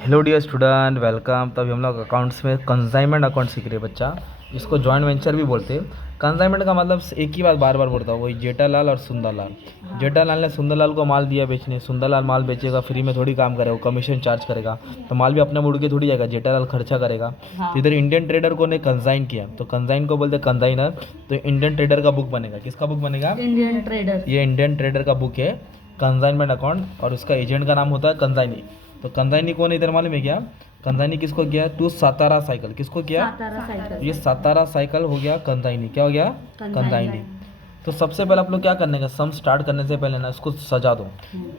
Hello dear student, welcome. तभी हम लोग अकाउंट्स में कंसाइनमेंट अकाउंट सीख रहे हैं बच्चा, जिसको जॉइंट वेंचर भी बोलते हैं। कंसाइनमेंट का मतलब एक ही बात बार बार बोलता हूँ, वही जेठालाल और सुंदरलाल। जेठालाल ने सुंदरलाल को माल दिया बेचने, सुंदरलाल माल बेचेगा, फ्री में थोड़ी काम करेगा, वो कमीशन चार्ज करेगा, तो माल भी अपने मुड़ के थोड़ी जाएगा, जेठालाल खर्चा करेगा। तो इधर इंडियन ट्रेडर को ने कंसाइन किया, तो कंसाइन को बोलते कंसाइनर। तो इंडियन ट्रेडर का बुक बनेगा, किसका बुक बनेगा? Indian trader. ये इंडियन ट्रेडर का बुक है, कंसाइनमेंट अकाउंट, और उसका एजेंट का नाम होता है कंसाइनी। तो कंसाइनी कौन है इधर मालूम है क्या? कंसाइनी किसको किया? To Satara cycle. किसको किया? सातारा साइकिल। ये सातारा साइकिल हो गया कंसाइनी। क्या हो गया? कंसाइनी। तो सबसे पहले आप लोग क्या करने का, सम स्टार्ट करने से पहले ना इसको सजा दो।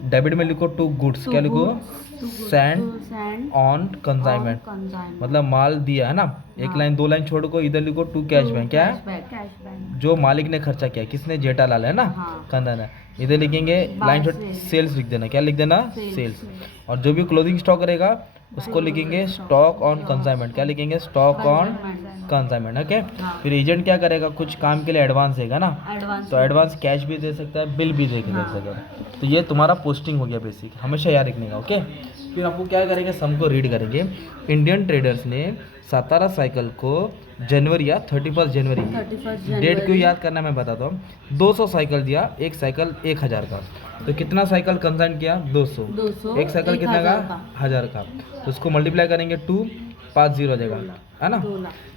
डेबिट में लिखो टू गुड्स, क्या लिखो? सेंड ऑन कंसाइनमेंट, मतलब माल दिया है ना। एक लाइन दो लाइन छोड़ को इधर लिखो टू कैश बैंक। क्या है? जो मालिक ने खर्चा किया, किसने? जेठालाल है ना, कंसाइनर। इधर लिखेंगे लाइन छोड़, सेल्स लिख देना। क्या लिख देना? सेल्स। और जो भी क्लोजिंग स्टॉक रहेगा उसको लिखेंगे स्टॉक ऑन कंसाइनमेंट। क्या लिखेंगे? Stock on consignment. ओके। फिर एजेंट क्या करेगा? कुछ काम के लिए एडवांस देगा ना, तो एडवांस कैश भी दे सकता है, बिल भी दे सकता है। तो ये तुम्हारा पोस्टिंग हो गया बेसिक, हमेशा याद रखने का। ओके। फिर आपको क्या करेंगे, सम को रीड करेंगे। इंडियन ट्रेडर्स ने सातारा साइकिल को जनवरी या 31 जनवरी, डेट क्यों याद करना मैं बताता हूँ। 200 साइकिल दिया, एक साइकिल 1000 का। तो कितना साइकिल कंसाइन किया? 200। एक साइकिल कितना का? 1000 का। तो उसको मल्टीप्लाई करेंगे 2, 50 हो जाएगा, है ना।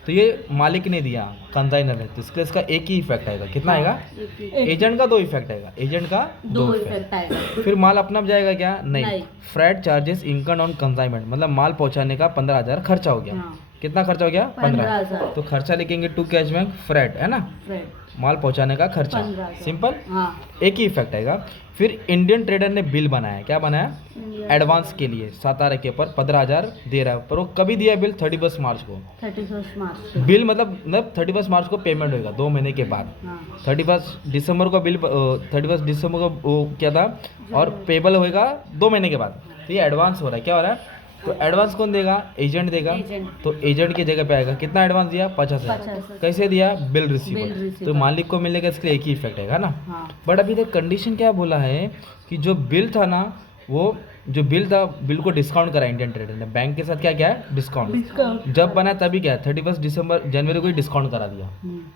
तो ये मालिक ने दिया, कंसाइनर ने, तो इसके इसका एक ही इफेक्ट आएगा। कितना आएगा? एजेंट का 2 इफेक्ट आएगा, एजेंट का 2 इफेक्ट आएगा। फिर माल अपना जाएगा क्या? नहीं। Freight charges income on consignment, मतलब माल पहुंचाने का 15,000 खर्चा हो गया। कितना खर्चा हो गया? 15,000। तो खर्चा लिखेंगे टू कैश बैंक फ्रेट, है ना, माल पहुंचाने का खर्चा। सिंपल। एक ही इफेक्ट आएगा। फिर इंडियन ट्रेडर ने बिल बनाया। क्या बनाया? एडवांस के लिए सातारा के ऊपर 15,000 दे रहा है, पर वो कभी दिया बिल? 31 मार्च को। 31 मार्च बिल मतलब 31 मार्च को पेमेंट होगा, 2 महीने के बाद। 31 दिसंबर को बिल, 31 दिसंबर को वो क्या था, और पेबल होएगा 2 महीने के बाद। तो ये एडवांस हो रहा है। क्या हो रहा है? तो एडवांस कौन देगा? एजेंट देगा। तो एजेंट की जगह पे आएगा, कितना एडवांस दिया? 50,000। कैसे दिया? Bill receiver. तो मालिक को मिलेगा, इसके एक ही इफेक्ट आएगा ना। बट अभी तक कंडीशन क्या बोला है कि जो बिल था ना, वो जो बिल था, बिल को डिस्काउंट करा इंडियन ट्रेडर ने। बैंक के साथ क्या क्या है? डिस्काउंट। जब बना तभी क्या है? 31 दिसंबर जनवरी को ही डिस्काउंट करा दिया,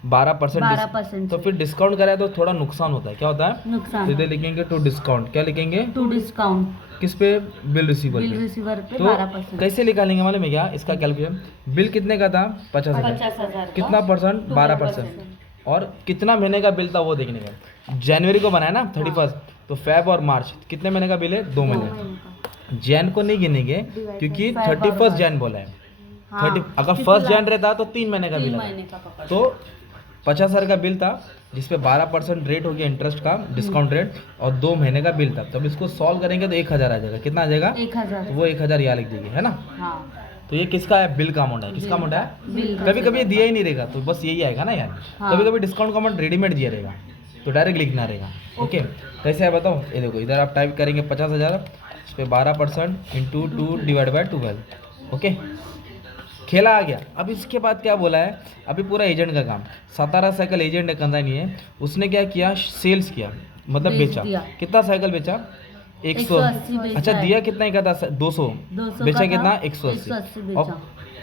12%। तो फिर डिस्काउंट कराया तो थोड़ा नुकसान होता है। क्या होता है? नुकसान। तो इधर लिखेंगे टू डिस्काउंट। क्या लिखेंगे? To discount. किस पे? बिल रिसीवर पे। तो 12%। कैसे निकालेंगे मालूम है क्या इसका कैलकुलेशन? बिल कितने का था? 50,000। कितना परसेंट? 12%। और कितना महीने का बिल था वो देखने का। जनवरी को बनाया ना 31, तो फेब और मार्च कितने महीने का बिल है? 2 महीने। जैन को नहीं गिनेंगे क्योंकि 31 जैन बोला है। 30 अगर 1 जैन रहता तो 3 महीने का बिल है। तो 50,000 का बिल था, जिसपे 12% रेट हो गया इंटरेस्ट का, डिस्काउंट रेट, और 2 महीने का बिल था। तब इसको सॉल्व करेंगे तो 1000 आ जाएगा। कितना आ जाएगा? 1000। तो वो 1000 यहाँ लिख देंगे, है ना। तो ये किसका है? बिल का अमाउंट है। किसका अमाउंट है? कभी कभी दिया ही नहीं रहेगा तो बस यही आएगा ना यार। कभी कभी डिस्काउंट का अमाउंट रेडीमेड दिया रहेगा तो डायरेक्ट लिखना रहेगा। ओके। कैसे है बताओ? ये देखो, इधर आप टाइप करेंगे 50,000, इस पर 12% इंटू 2 डिवाइड बाई 12। ओके, खेला आ गया। अब इसके बाद क्या बोला है? अभी पूरा एजेंट का काम। सातारा साइकिल एजेंट है, कंसाइनी है। उसने क्या किया? सेल्स किया, मतलब बेचा। कितना साइकिल बेचा? 180। अच्छा, दिया कितना का था? 200। बेचा कितना? 180। और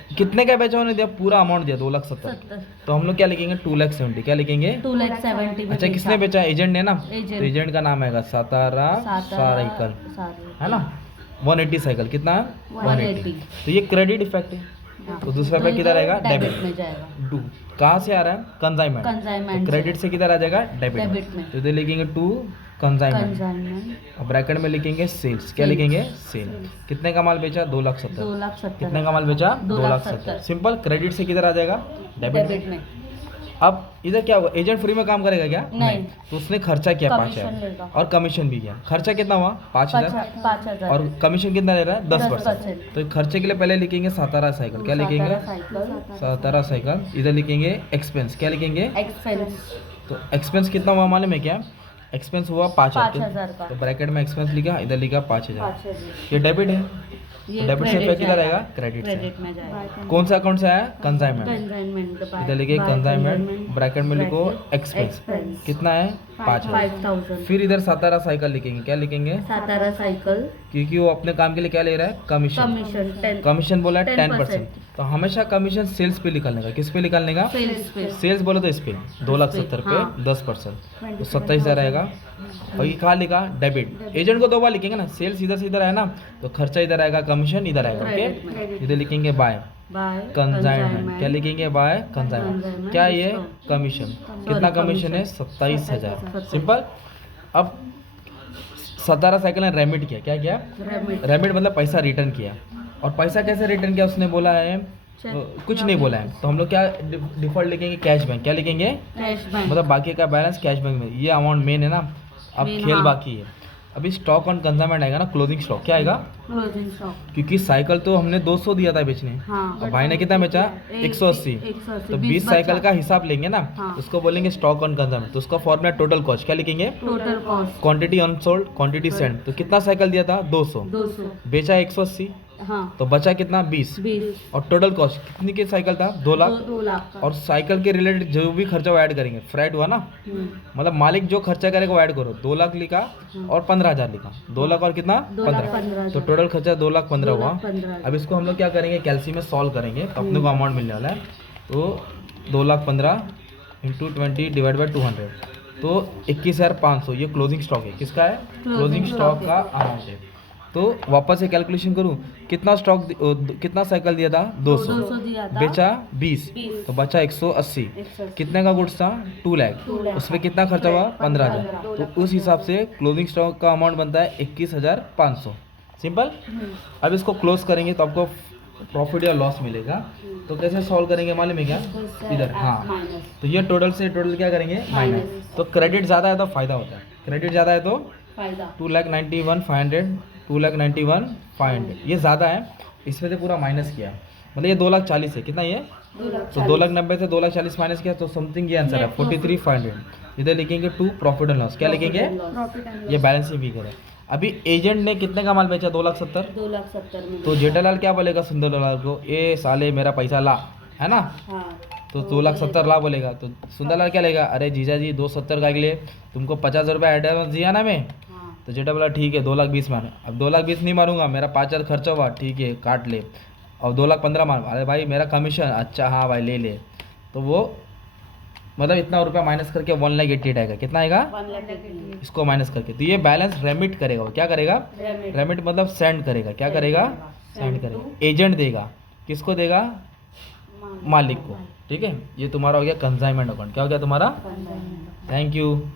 कितने का बेचा उन्होंने? दिया पूरा अमाउंट दिया, 2,70,000। तो हम लोग क्या लिखेंगे? 2,70,000। क्या लिखेंगे? 2,70,000। अच्छा, किसने बेचा? एजेंट ने ना। तो एजेंट का नाम आएगा सातारा साइकिल, है ना। 180 साइकिल। कितना? 180। तो ये क्रेडिट इफेक्ट है। तो दूसरा पे किधर आएगा? डेबिट में जाएगा। टू कहाँ से आ रहा है? कंसाइनमेंट। तो क्रेडिट से किधर आ जाएगा? डेबिट में। तो इधर लिखेंगे टू कंसाइनमेंट, और ब्रैकेट में लिखेंगे सेल्स। क्या लिखेंगे? सेल। कितने का माल बेचा? 2,70,000। कितने का माल बेचा? 2,70,000। सिंपल। क्रेडिट से किधर आ जाएगा? डेबिट में। अब इधर क्या होगा? एजेंट फ्री में काम करेगा क्या? नहीं। तो उसने खर्चा किया 5,000 और कमीशन भी किया। खर्चा कितना हुआ? 5,000। और कमीशन कितना ले रहा है? 10%। तो खर्चे के लिए पहले लिखेंगे सातारा साइकिल। क्या लिखेंगे? सातारा साइकिल। इधर लिखेंगे एक्सपेंस। क्या लिखेंगे? एक्सपेंस। तो एक्सपेंस कितना हुआ मालूम है क्या? एक्सपेंस हुआ 5,000 का। तो ब्रैकेट में एक्सपेंस लिखा, इधर लिखा 5,000। ये डेबिट है, डेबिट से फिर किधर आएगा? क्रेडिट में जाएगा। कौन सा अकाउंट से आया? कंसाइनमेंट। इधर लिखे कंसाइनमेंट, ब्रैकेट में लिखो एक्सपेंस। कितना है? 5,000। 5,000। फिर इधर सातारा साइकिल लिखेंगे, क्या लिखेंगे? सातारा साइकिल, क्योंकि वो अपने काम के लिए क्या ले रहा है? कमीशन। कमीशन 10, कमीशन बोला है 10%। 10%। तो हमेशा कमीशन सेल्स पे निकालने का। किस पे निकालने का? सेल्स पे। सेल्स बोलो तो इस पे 2,70,000 पे हाँ। 10%, तो 27,000 आएगा। और ये कहाँ लिखा? डेबिट। एजेंट को 2 बार लिखेंगे ना, सेल्स इधर से इधर आया ना, तो खर्चा इधर आएगा, कमीशन इधर आएगा। क्रेडिट ओके, इधर लिखेंगे बाय बाय कंसाइनमेंट। क्या लिखेंगे? Bye consignment. Consignment क्या ये? discount। कमीशन। कितना कमीशन है? 27,000। सिंपल। अब सतारा साइकिल ने रेमिट किया। क्या किया? रेमिट। रेमिट मतलब पैसा रिटर्न किया। और पैसा कैसे रिटर्न किया उसने बोला है? कुछ नहीं बोला है, तो हम लोग क्या डिफॉल्ट लिखेंगे? Cash bank. क्या लिखेंगे? Cash bank. मतलब बाकी का बैलेंस कैश बैंक में। ये अमाउंट मेन है ना, अब Main, खेल हाँ। बाकी है। अभी स्टॉक ऑन कंसाइनमेंट आएगा ना, क्लोजिंग स्टॉक। क्या आएगा? Closing stock. क्योंकि साइकिल तो हमने 200 दिया था बेचने, हाँ। और भाई ने कितना बेचा? 180। 180, तो 20 20 साइकिल बचा। का हिसाब लेंगे ना, हाँ। उसको बोलेंगे स्टॉक ऑन कंसाइनमेंट। तो उसका फॉर्मूला टोटल कॉस्ट। क्या लिखेंगे? Total cost quantity unsold, quantity send. तो कितना साइकिल दिया था? 200। 200। बेचा 180, हाँ। तो बचा कितना? 20। 20। और टोटल कॉस्ट कितनी की साइकिल था? 2 लाख। 2 लाख का। और साइकिल के रिलेटेड जो भी खर्चा वो ऐड करेंगे, फ्राइड हुआ ना, मतलब मालिक जो खर्चा करेगा वो ऐड करो। 2 लाख लिखा और 15,000 लिखा। 2 लाख और कितना? 2,15,000। तो टोटल खर्चा 2,15,000 हुआ। 2,15,000। अब इसको हम लोग क्या करेंगे? कैलसी में सॉल्व करेंगे, तो अपने को अमाउंट मिलने वाला है। तो 2,15,000 इंटू 20 डिवाइड बाई 200, तो 21,500 ये क्लोजिंग स्टॉक है। किसका है? क्लोजिंग स्टॉक का अमाउंट है। तो वापस से कैलकुलेशन करूँ, कितना स्टॉक कितना साइकिल दिया था? 200 दिया था। बेचा 20, तो बचा 180। कितने का गुड्स था? 2 लाख। उसमें कितना खर्चा हुआ? 15,000। तो उस हिसाब से क्लोजिंग स्टॉक का अमाउंट बनता है 21,500। सिंपल। अब इसको क्लोज करेंगे तो आपको प्रॉफिट या लॉस मिलेगा। तो कैसे सॉल्व करेंगे मालूम है क्या? इधर, हाँ। तो ये टोटल से टोटल क्या करेंगे? माइनस। तो क्रेडिट ज़्यादा है तो फायदा होता है, क्रेडिट ज़्यादा है तो फायदा। 2,91,500, 2,91,500 ये ज़्यादा है, इसमें से पूरा माइनस किया, मतलब ये 2,40,000 है। कितना ये? तो 2,90,000 से 2,40,000 माइनस किया, तो समथिंग ये आंसर है 43,500। इधर लिखेंगे टू प्रॉफिट एंड लॉस। क्या लिखेंगे? ये बैलेंसिंग फिगर है। अभी एजेंट ने कितने का माल बेचा? 2,70,000। 2,70,000 में। तो जेठालाल क्या बोलेगा सुंदरलाल को? ए साले मेरा पैसा ला, है ना? हाँ। तो 2,70,000 ला बोलेगा। तो सुंदरलाल क्या लेगा? अरे जीजा जी 2,70,000 का लिए तुमको 50,000 रुपये एडवांस दिया ना मैं। हाँ। तो जेठा बोला ठीक है 2,20,000 मार। अब 2,20,000 नहीं मारूंगा, मेरा 5,000 खर्चा हुआ, ठीक है काट ले। और 2,15,000 मार। अरे भाई मेरा कमीशन, अच्छा हाँ भाई ले ले। तो वो मतलब इतना रुपया माइनस करके 1,88,000 आएगा। कितना आएगा? 1,88,000। इसको माइनस करके। तो ये बैलेंस रेमिट करेगा। वो क्या करेगा? रेमिट मतलब सेंड करेगा। क्या करेगा? सेंड करेगा। एजेंट देगा। किसको देगा? मालिक को। ठीक है, ये तुम्हारा हो गया कंसाइनमेंट अकाउंट। क्या हो गया तुम्हारा? Thank you.